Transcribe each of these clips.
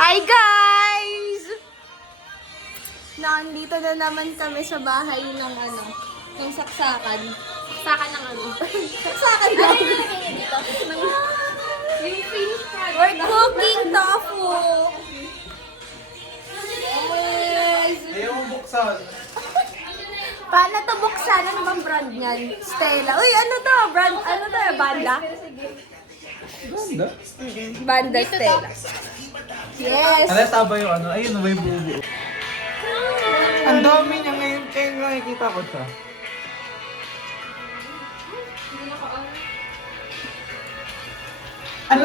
Hi guys! Nandito na naman kami sa bahay ng ng saksakan. Saksakan ng ano? Saksakan na. We're cooking tofu. Yes. Ayaw mo buksan. Paano to buksan? Ano bang brand niyan? Stella. Uy, ano to? Brand, ano to? Banda? Banda? Banda Stella. Yes. Halata ba yung ano? Ayun, may bubo. Ang dami niya ngayon. Kaya nakikita ko siya. Ano?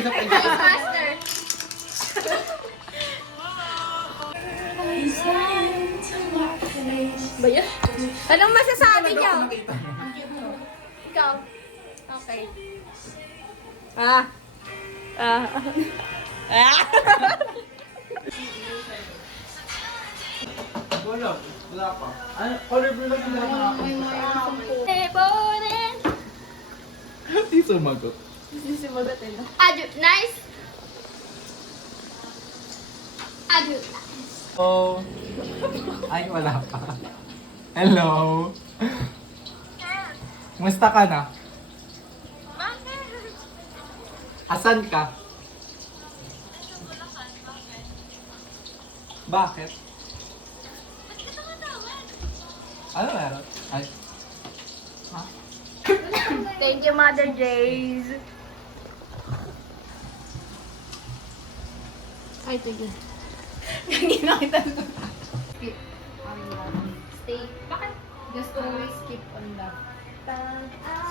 Sapay. Faster. Ba yan? Anong masasabi niyo? Ikaw. Okay. Ah. Ah. Ah. Wala pa. Ano? Color blue lang yung nakakita. Tebonin. Hindi sumagot. Nice. Oh. Ay, wala pa. Hello. Musta ka na? Asan ka? Bakit? Ano meron? Ay. Ha? Thank you, Mother Jays. Ay, sige. Stay. Bakit? Just always keep on that.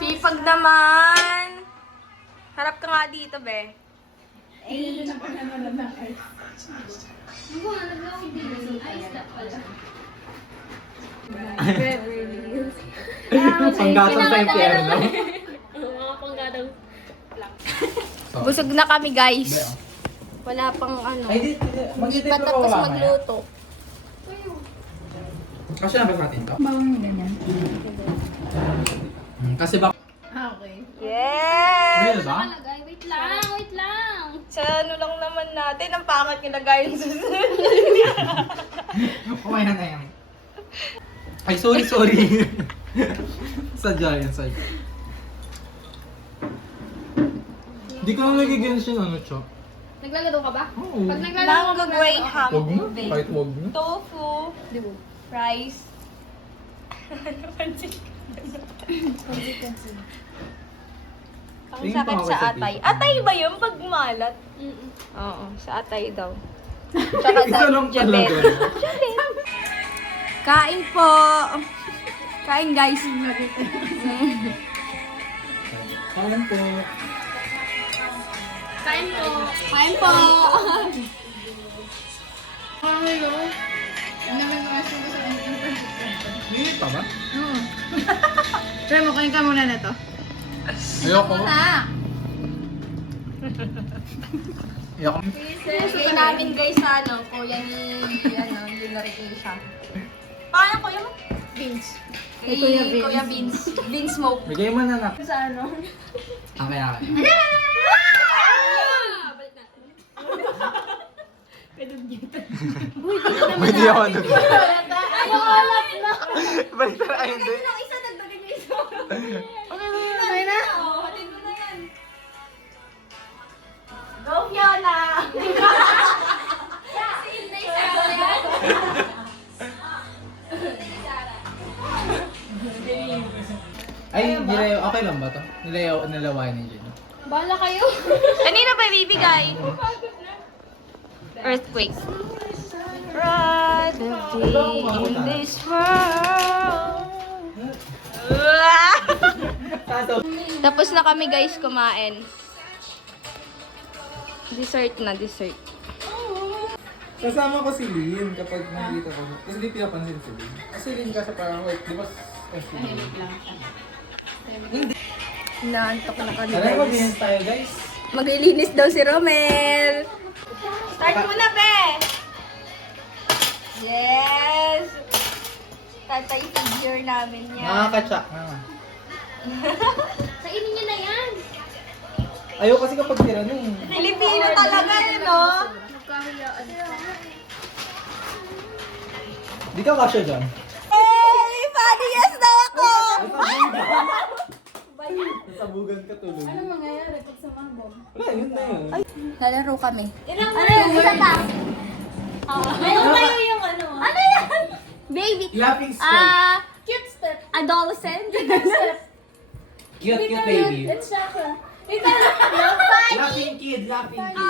Sipag naman. Harap ka nga dito, be. Ano ba? Nag-lawin din. Ayos na pala. Panggatong sa impyerno. Mga panggadang lang. Busog na kami, guys. Wala pang Ay, di. Mag-edit ko patapos ba magluto. Kasi nabas natin to? Bawang ganyan. Kasi ba? Okay. Yes! Real ba? Malagay. Wait lang. Sa ano lang naman natin, ang pangat nilagay yung susunod. Kumain na yan. Ay, sorry. Sadya yan, sadya. Hindi ko na nagigyan siya ano, Chok. Naglalaro ka ba? Oo. Pag naglalaro ka, Mango graham. Wag mo. Kahit wag mo. Tofu. Rice. Ang Tingin sakit pa ako sa sa atay. video. Atay ba yun pag malat? Mm-mm. Oo, sa atay daw. Tsaka Isa sa lang diabetes. talaga. Kain po. Kain, guys. Kain po. Kain po. Kain po. Minit pa ba? Try mo, kain ka muna na to. Ayoko. Ayoko. Kasi namin guys sa kuya ni Larissa. Paano kuya mo? Beans. Kay Kuya Vince. Kuya Beans. Beans smoke. Bigay mo na na. Sa ano? Okay. Balik natin. May di ako nag- Ayaw alat na. Balik na ay hindi. Ang isa, dagdagan niyo isa. Okay na? Oo, hatid ko na yan. Go, Fiona! Si Inday Sarah yan. Ay, nilayaw. Okay lang ba to? Nilawayan ni Jen. Bahala kayo. Kanina pa bibigay? Earthquake. Right of day in this world. Tapos na kami guys kumain. Dessert na, dessert. Kasama ko si Lynn kapag nakikita ko. Tapos hindi pinapansin si Lynn. Kasi Lynn kasi parang, wait, di ba? Naantok na kami Tara, guys. mag-dance tayo guys. Maglilinis daw si Romel. Start muna, be! Yes! Tatay figure namin yan. Nakakatsak naman. Kainin niyo na yan. Ayaw kasi kapag tira na eh. Filipino talaga yun, no? Di ka kasya dyan. Hey! Funny yes daw ako! Nasabugan ka tuloy. Ano mangyayari pag sumabog? Wala, yun na yun. Lalaro kami. Ano yung isa pa? Ano tayo yung ano? Ano yan? Baby. Laughing step. Cute step. Adolescent. Cute, cute baby. It's Shaka. Laughing kid, laughing kid.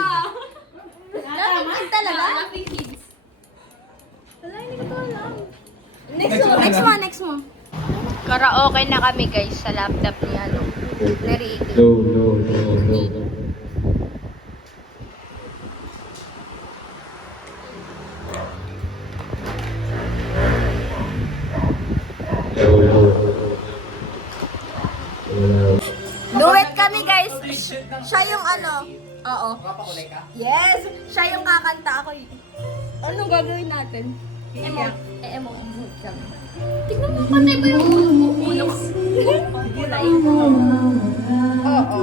Laughing talaga? Laughing kids. Wala, hindi ko alam. Next mo. Karaoke na kami guys sa laptop ni ano. Ni Ricky. No. Duet kami guys. Siya yung ano. Oo. Papakulay ka? Yes! Siya yung kakanta ako. Anong gagawin natin? Emo. Tignan mo, pantay ba yung ulo mo? Ulo ko. Kulay. Oo.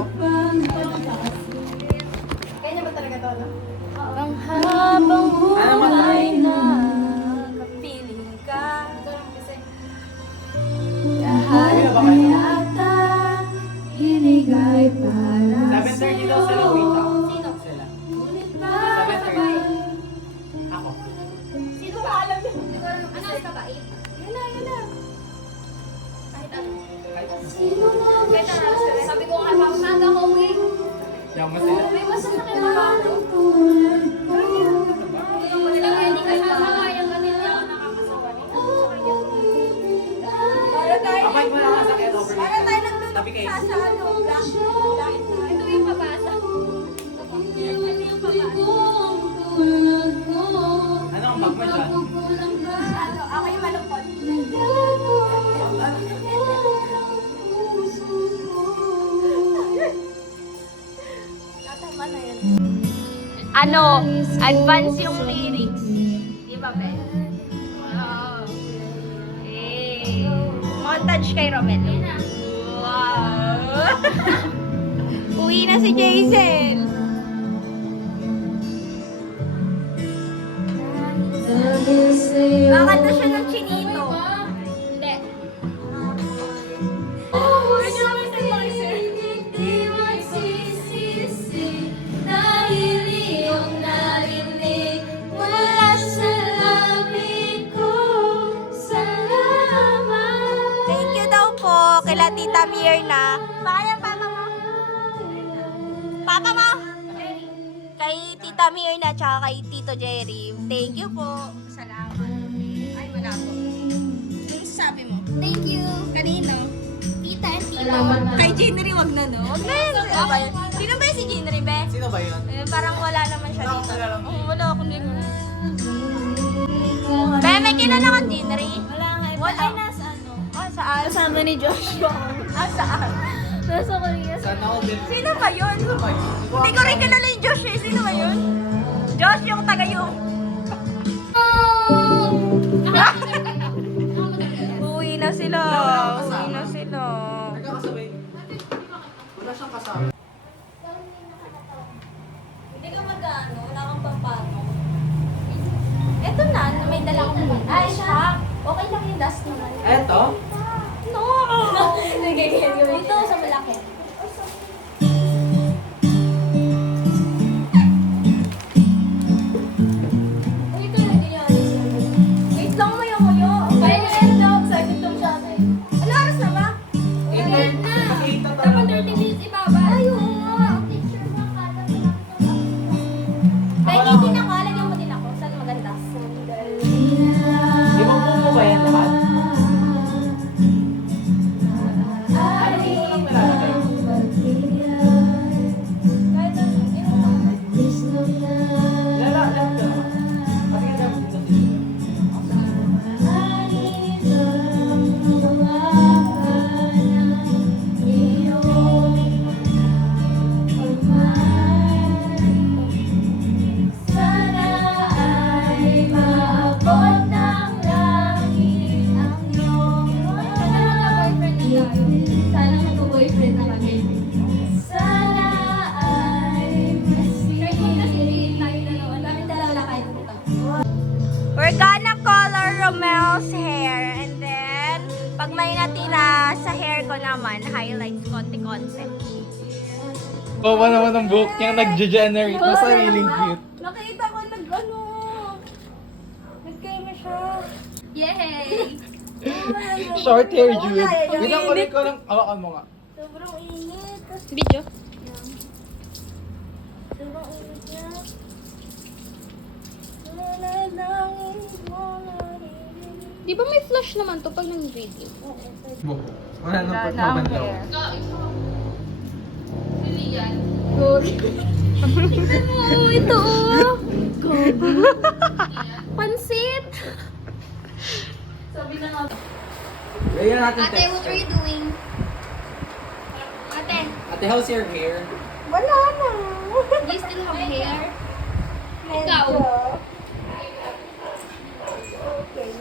Kanya ba talaga to, no? Ang habang buhay Ano na kapiling ka. Ito lang kasi. Lahat Ano ba kayo? yata hinigay para 7:30 daw sila, wait ah. Sino? Sila. Ngunit ba? 7:30. Ako. Sino ba alam yun? Hindi ko alam. Ano ka ba? Yan na. Kahit ano. Sino na ba Kahit siya? ano. Sabi ko nga, maga ko uwi. Yung mas sila. May masasakit na ba ako? Tulad ko. Hindi ka hindi ka kasama. Yung ganito ako nakakasawa. Para tayo Kapag mo lang masakit over. Para tayo Tabi kayo. nagluluksa sa ano, black. Ito yung pabasa. Ito yung pabasa. Ano ang bag mo dyan? Ano, ako yung malungkot. Tatama na yan. Ano, advance yung lyrics. Di ba, Ben? Oo. Eh, montage kay Romel. Wow! Uwi na si Jason. Kakanta siya ng chinito. Hindi. Thank you daw po kila Tita Mirna. Baka yung papa mo? Papa mo? Kay Tita Mirna tsaka kay Tito Jerry. Thank you po. Salamat. Ay, wala po. Yung sabi mo? Thank you. Kanino? Tita and Tito. Salamat na. Kay Jinry, wag na no? Wag na yun. Sino ba yun? Sino ba yun si Jinry, be? Sino ba yun? Eh, parang wala naman siya Wala dito. akong kilala. Wala akong din. Be, may kilala kang Jinry? Wala nga. Wala. Ay, nasa ano? Ah, saan? Kasama ni Joshua. Ah, saan? Nasa Korea. Sana ako din. Sino ba yun? Sino ba yun? Hindi ko rin kilala yung Josh eh. Sino ba yun? Josh, yung taga yung... Uwi na sila. Uwi na sila. Nagkakasabay. Wala siyang kasama. Hindi ka mag-ano, wala kang pampato. Eto na, may dala akong ay, siya. Okay lang yung dust naman. Eto? No! Dito sa malaki. Ito yung ganyan. Wait lang, mayo-mayo. Kaya nyo yan daw. Excited tong siya. Ano oras na ba? Ulit na. Kasi ito Dapat 30 minutes ibaba. Ay, oo nga. Picture mo ka. Kaya hindi na ka, lagyan mo din ako. Saan maganda? Di ba mo ba yan lahat? Ay, natira sa hair ko naman, highlights konti-konti. Bawa naman ng buhok niya, nag-generate na sariling cute. Nakita ko nag-ano. Nag-keme siya. Yay! Short hair, Jude. Yun ang ulit ko lang, awakan mo nga. Sobrang init. Video? Sobrang init niya. Nanalangin mo na rin. Di ba may flash naman to pag nang-video? Buhok. Wala nang pagmabandaw. Tignan mo, ito oh! Pansit! Lagyan natin Ate, what are you doing? Ate, Ate, how's your hair? Wala na. do you still have hair? Ikaw?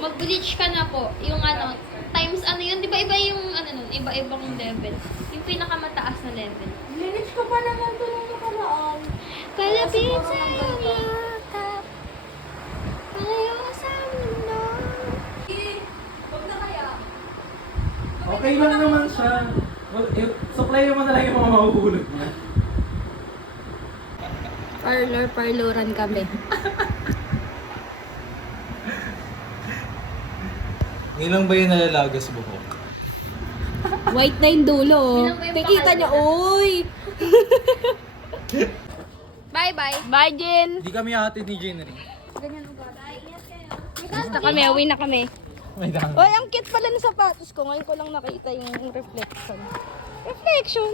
Mag-bleach ka na po. Yung ano, times ano yun, di ba iba yung ano nun, iba-ibang level. Yung pinakamataas na level. Linis ko pa naman ito nung nakaraan. Kalapit sa iyong yakap. Palayo sa mundo. Huwag na kaya. Okay lang naman siya. Well, supply mo na lang yung mga mahuhulog na. Parloran kami. Ilang ba yung nalalagas buhok? White na yung dulo. Nakita niya, uy! Bye-bye. Bye, Jen! Hindi kami hatid ni Jenry. Basta kami, uwi na kami. May dami. Uy, ang cute pala ng sapatos ko. Ngayon ko lang nakita yung reflection. Reflection?